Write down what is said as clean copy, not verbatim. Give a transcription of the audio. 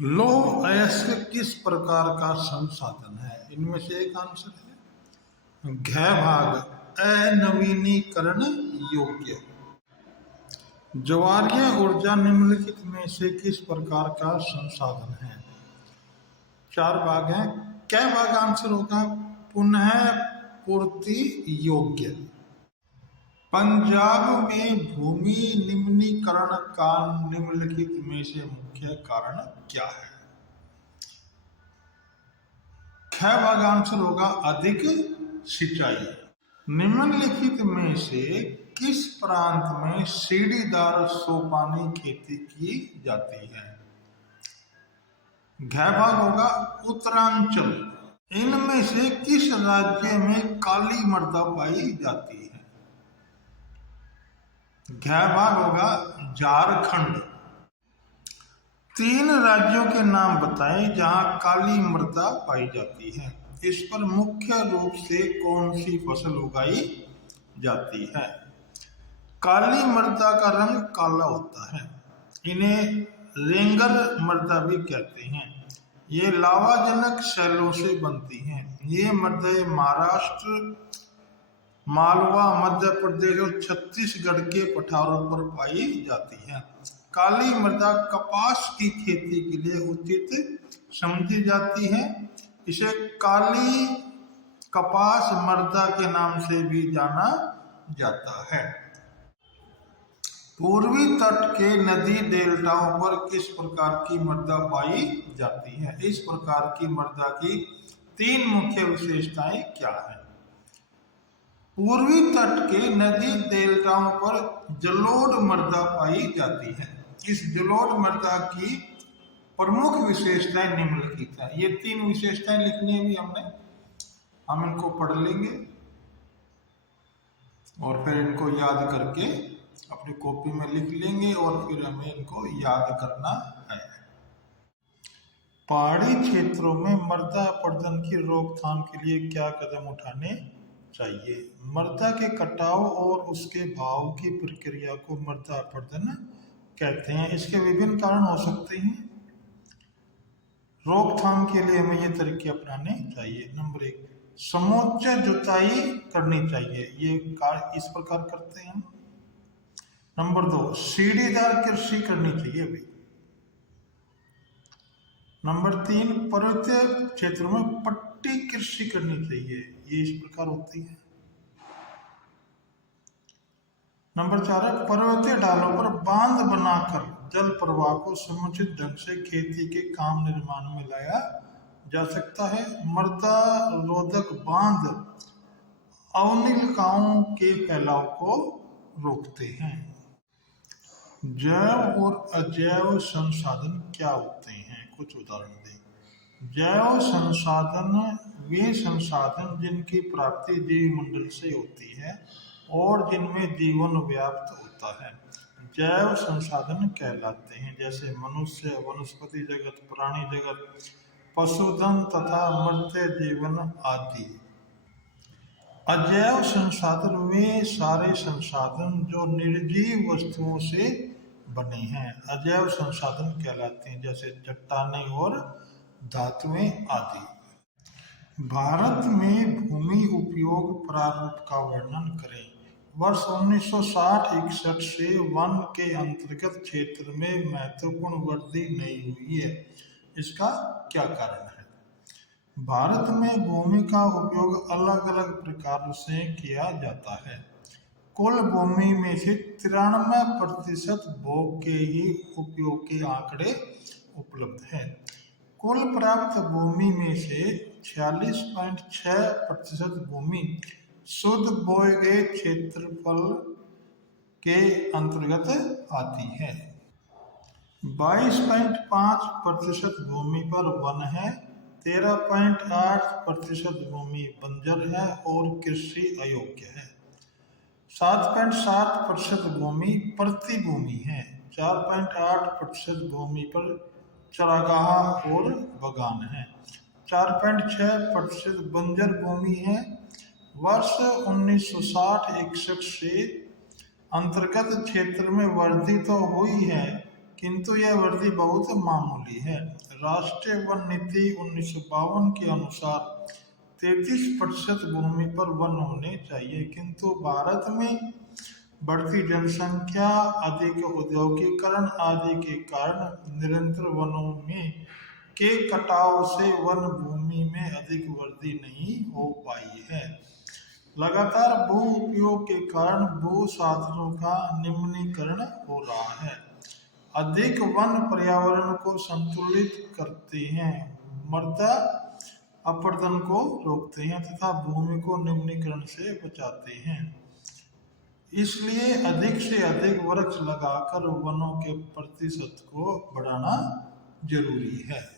लौह अयस्क किस प्रकार का संसाधन है? इनमें से एक आंसर है घ भाग, अनवीनीकरण योग्य। ज्वारीय ऊर्जा निम्नलिखित में से किस प्रकार का संसाधन है? चार भाग हैं। कै भाग आंसर होगा? पुनः पूर्ति योग्य। पंजाब में भूमि निम्नीकरण का निम्नलिखित में से मुख्य कारण क्या है? ख भाग आंसर होगा अधिक सिंचाई। निम्नलिखित में से किस प्रांत में सीढ़ीदार सोपानी खेती की जाती है? घ भाग होगा उत्तरांचल। इनमें से किस राज्य में काली मृदा पाई जाती है? घ भाग होगा झारखंड। तीन राज्यों के नाम बताएं जहां काली मृदा पाई जाती है। इस पर मुख्य रूप से कौन सी फसल उगाई जाती है? काली मृदा का रंग काला होता है। इन्हें रेंगर मृदा भी कहते हैं। ये लावाजनक शैलों से बनती हैं। ये मृदाएं महाराष्ट्र, मालवा, मध्य प्रदेश और छत्तीसगढ़ के पठारों पर पाई जाती है। काली मृदा कपास की खेती के लिए उचित समझी जाती है। इसे काली कपास मृदा के नाम से भी जाना जाता है। पूर्वी तट के नदी डेल्टाओं पर किस प्रकार की मृदा पाई जाती है? इस प्रकार की मृदा की तीन मुख्य विशेषताएं क्या हैं? पूर्वी तट के नदी डेल्टाओं पर जलोढ़ मृदा पाई जाती है। इस जलोढ़ मृदा की प्रमुख विशेषताएं निम्नलिखित है। ये तीन विशेषताएं लिखनी है भी हम इनको पढ़ लेंगे और फिर इनको याद करके अपनी कॉपी में लिख लेंगे और फिर हमें इनको याद करना है। पहाड़ी क्षेत्रों में मृदा अपरदन की रोकथाम के लिए क्या कदम उठाने चाहिए? मृदा के कटाव और उसके भाव की प्रक्रिया को मृदा अपरदन कहते हैं। इसके विभिन्न कारण हो सकते हैं। रोकथाम के लिए हमें ये तरीके अपनाने चाहिए। नंबर एक, समोच्च जुताई करनी चाहिए। ये कार्य इस प्रकार करते हैं। नंबर दो, सीढ़ीदार कृषि करनी चाहिए भाई। नंबर तीन, पर्वतीय क्षेत्रों में पट्टी कृषि करनी चाहिए। ये इस प्रकार होती है। नंबर चार है, पर्वतीय ढालों पर बांध बनाकर जल प्रवाह को समुचित ढंग से खेती के काम निर्माण में लाया जा सकता है। मृदा रोधक बांध अवनिकाओं के फैलाव को रोकते हैं। जैव और अजैव संसाधन क्या होते हैं? कुछ उदाहरण दें। जैव संसाधन वे संसाधन जिनकी प्राप्ति जीवमंडल से होती है और जिनमें जीवन व्याप्त होता है, जैव संसाधन कहलाते हैं। जैसे मनुष्य, वनस्पति जगत, प्राणी जगत, पशुधन तथा मर्त्य जीवन आदि। अजैव संसाधन वे सारे संसाधन जो निर्जीव वस्तुओं से बने हैं, अजैव संसाधन कहलाते हैं। जैसे चट्टानें और धातुएं आदि। भारत में भूमि उपयोग प्रारूप का वर्णन करें। वर्ष 1960-61 से वन के अंतर्गत क्षेत्र में महत्वपूर्ण वृद्धि नहीं हुई है। इसका क्या कारण है? भारत में भूमि का उपयोग अलग अलग प्रकार से किया जाता है। कुल भूमि में से 93% भोग के ही उपयोग के आंकड़े उपलब्ध हैं। कुल प्राप्त भूमि में से 46.6% भूमि शुद्ध बोए गए क्षेत्रफल के अंतर्गत आती है। 22.5% भूमि पर वन है, 13.8% भूमि बंजर है और कृषि अयोग्य है। 7.7% भूमि प्रति भूमि है। 4.8% भूमि पर चरागाह और बगान है। 4.6% बंजर भूमि है। वर्ष 1960-61 से अंतर्गत क्षेत्र में वृद्धि तो हुई है, किंतु यह वृद्धि बहुत मामूली है। राष्ट्रीय वन नीति 1952 के अनुसार 33% भूमि पर वन होने चाहिए, किंतु भारत में बढ़ती जनसंख्या, अधिक औद्योगिकरण आदि के कारण निरंतर वनों में के कटाव से वन भूमि में अधिक वृद्धि नहीं हो पाई है। लगातार भू उपयोग के कारण भू साधनों का निम्नीकरण हो रहा है। अधिक वन पर्यावरण को संतुलित करते हैं, मृदा अपरदन को रोकते हैं तथा भूमि को निम्नीकरण से बचाते हैं। इसलिए अधिक से अधिक वृक्ष लगाकर वनों के प्रतिशत को बढ़ाना जरूरी है।